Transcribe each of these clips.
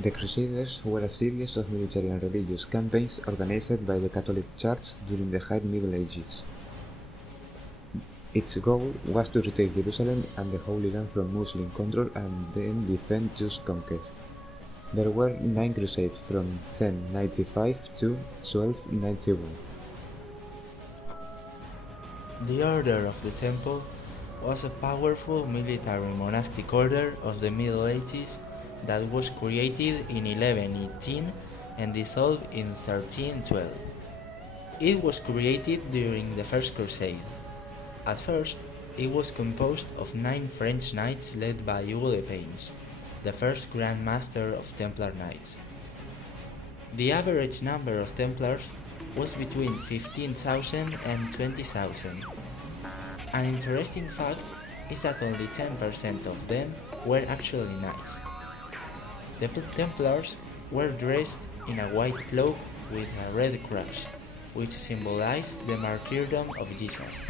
The Crusaders were a series of military and religious campaigns organized by the Catholic Church during the High Middle Ages. Its goal was to retake Jerusalem and the Holy Land from Muslim control and then defend Jewish conquest. There were 9 crusades from 1095 to 1291. The Order of the Temple was a powerful military monastic order of the Middle Ages that was created in 1118 and dissolved in 1312. It was created during the First Crusade. At first, it was composed of 9 French knights led by Hugo de Payens, the first Grand Master of Templar Knights. The average number of Templars was between 15,000 and 20,000. An interesting fact is that only 10% of them were actually knights. The Templars were dressed in a white cloak with a red cross, which symbolized the martyrdom of Jesus.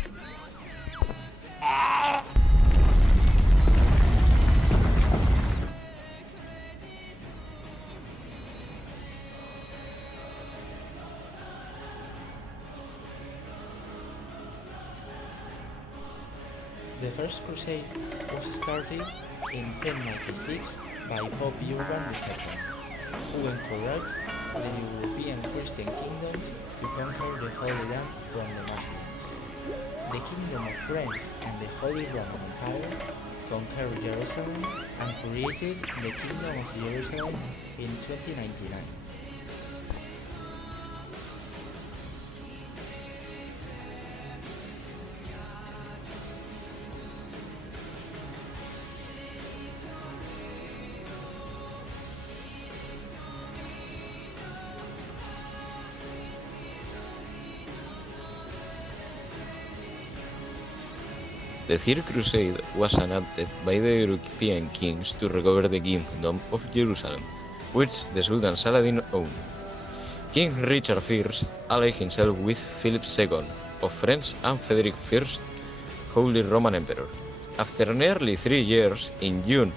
The First Crusade was started in 1096 by Pope Urban II, who encouraged the European Christian kingdoms to conquer the Holy Land from the Muslims. The Kingdom of France and the Holy Roman Empire conquered Jerusalem and created the Kingdom of Jerusalem in 2099. The Third Crusade was enacted by the European kings to recover the Kingdom of Jerusalem, which the Sultan Saladin owned. King Richard I allied himself with Philip II of France and Frederick I, Holy Roman Emperor. After nearly 3 years, in June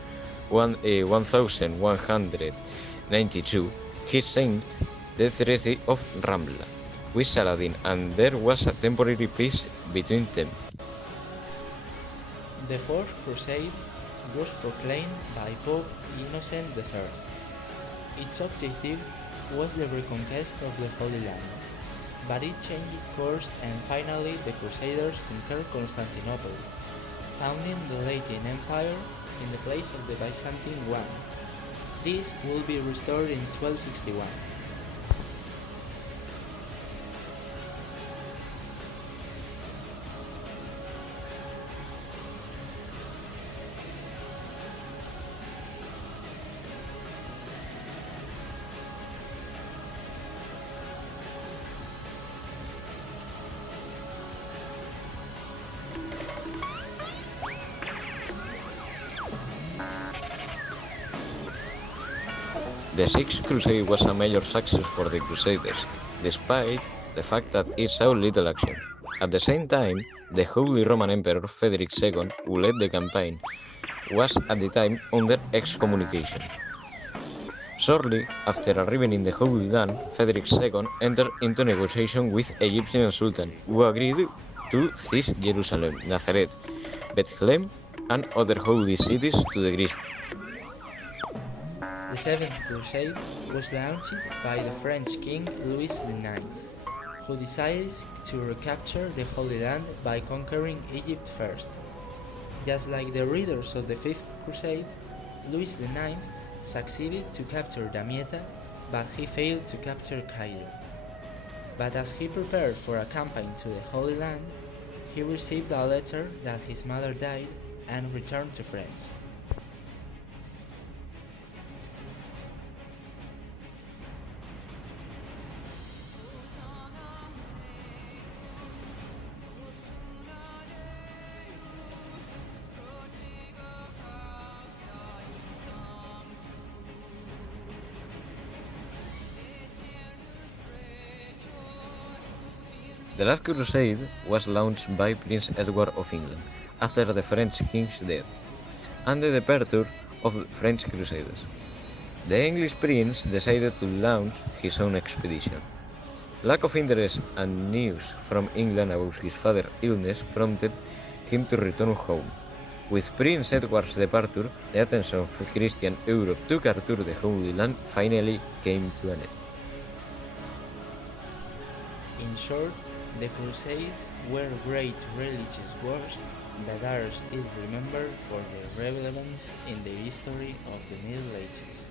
1192, he signed the Treaty of Rambla with Saladin, and there was a temporary peace between them. The Fourth Crusade was proclaimed by Pope Innocent III. Its objective was the reconquest of the Holy Land, but it changed course and finally the Crusaders conquered Constantinople, founding the Latin Empire in the place of the Byzantine one. This will be restored in 1261. The Sixth Crusade was a major success for the Crusaders, despite the fact that it saw little action. At the same time, the Holy Roman Emperor Frederick II, who led the campaign, was at the time under excommunication. Shortly after arriving in the Holy Land, Frederick II entered into negotiation with Egyptian Sultan, who agreed to seize Jerusalem, Nazareth, Bethlehem, and other holy cities to the Greeks. The Seventh Crusade was launched by the French King Louis IX, who decided to recapture the Holy Land by conquering Egypt first. Just like the leaders of the Fifth Crusade, Louis IX succeeded to capture Damietta, but he failed to capture Cairo. But as he prepared for a campaign to the Holy Land, he received a letter that his mother died and returned to France. The last crusade was launched by Prince Edward of England after the French king's death, and the departure of the French crusaders. The English prince decided to launch his own expedition. Lack of interest and news from England about his father's illness prompted him to return home. With Prince Edward's departure, the attention of Christian Europe to capture the Holy Land finally came to an end. In short, the Crusades were great religious wars that are still remembered for their relevance in the history of the Middle Ages.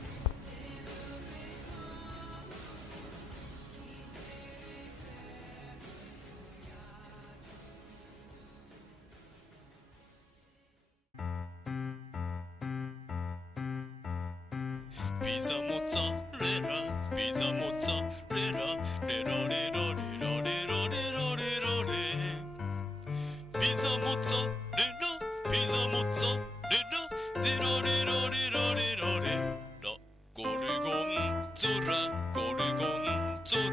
Pizza mozzarella, pizza mozzarella, lero lero lero lero lero lero le. Pizza mozzarella, pizza mozzarella, lero lero lero lero le. La gorgonzola, gorgonzola.